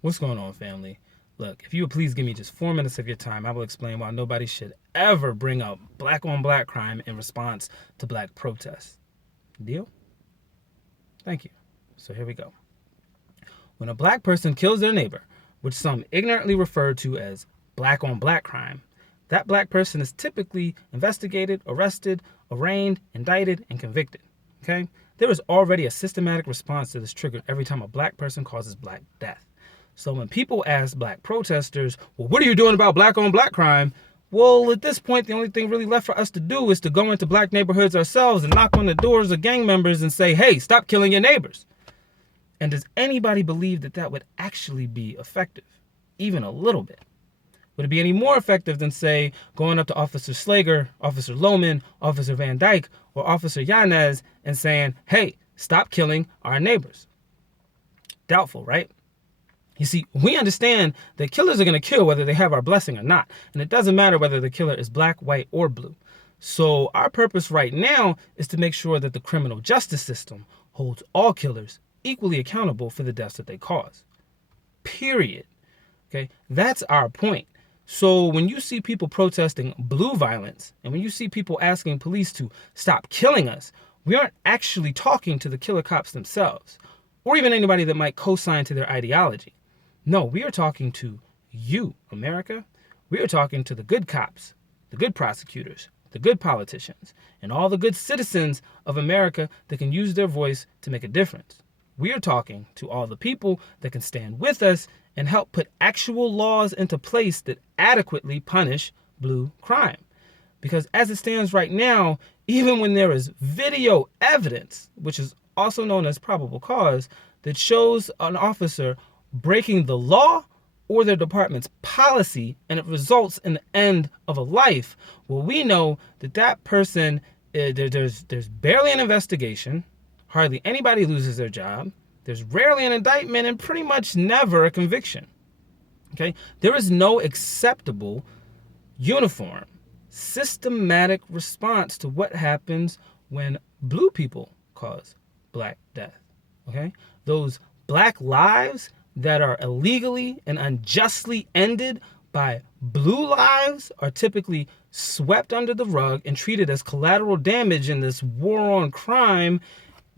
What's going on, family? Look, if you would please give me just 4 minutes of your time, I will explain why nobody should ever bring up black on black crime in response to black protests. Deal? Thank you. So here we go. When a black person kills their neighbor, which some ignorantly refer to as black on black crime, that black person is typically investigated, arrested, arraigned, indicted, and convicted. Okay? There is already a systematic response to this triggered every time a black person causes black death. So when people ask black protesters, well, what are you doing about black on black crime? Well, at this point, the only thing really left for us to do is to go into black neighborhoods ourselves and knock on the doors of gang members and say, hey, stop killing your neighbors. And does anybody believe that that would actually be effective? Even a little bit. Would it be any more effective than, say, going up to Officer Slager, Officer Lohman, Officer Van Dyke, or Officer Yanez and saying, hey, stop killing our neighbors? Doubtful, right? You see, we understand that killers are going to kill whether they have our blessing or not. And it doesn't matter whether the killer is black, white, or blue. So our purpose right now is to make sure that the criminal justice system holds all killers equally accountable for the deaths that they cause. Period. Okay, that's our point. So when you see people protesting blue violence, and when you see people asking police to stop killing us, we aren't actually talking to the killer cops themselves, or even anybody that might co-sign to their ideology. No, we are talking to you, America. We are talking to the good cops, the good prosecutors, the good politicians, and all the good citizens of America that can use their voice to make a difference. We are talking to all the people that can stand with us and help put actual laws into place that adequately punish blue crime. Because as it stands right now, even when there is video evidence, which is also known as probable cause, that shows an officer breaking the law or their department's policy and it results in the end of a life, well, we know that that person, there's barely an investigation, hardly anybody loses their job, there's rarely an indictment, and pretty much never a conviction. Okay? There is no acceptable, uniform, systematic response to what happens when blue people cause black death. Okay? Those black lives that are illegally and unjustly ended by blue lives are typically swept under the rug and treated as collateral damage in this war on crime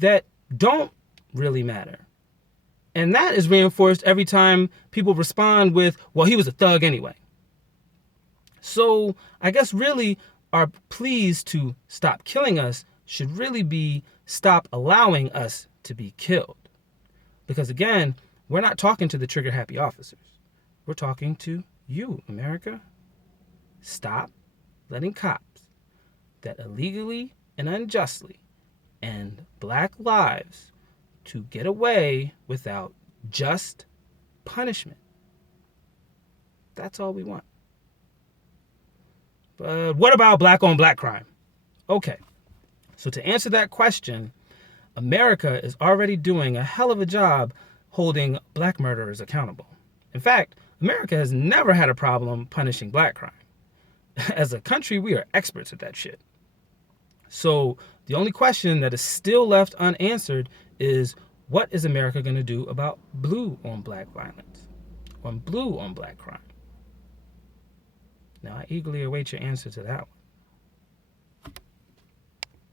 that don't really matter. And that is reinforced every time people respond with, well, he was a thug anyway. So I guess really our pleas to stop killing us should really be stop allowing us to be killed. Because again, we're not talking to the trigger happy officers. We're talking to you, America. Stop letting cops that illegally and unjustly end black lives to get away without just punishment. That's all we want. But what about black on black crime? Okay, so to answer that question, America is already doing a hell of a job holding black murderers accountable. In fact, America has never had a problem punishing black crime. As a country, we are experts at that shit. So the only question that is still left unanswered is, what is America going to do about blue on black violence, on blue on black crime? Now, I eagerly await your answer to that one.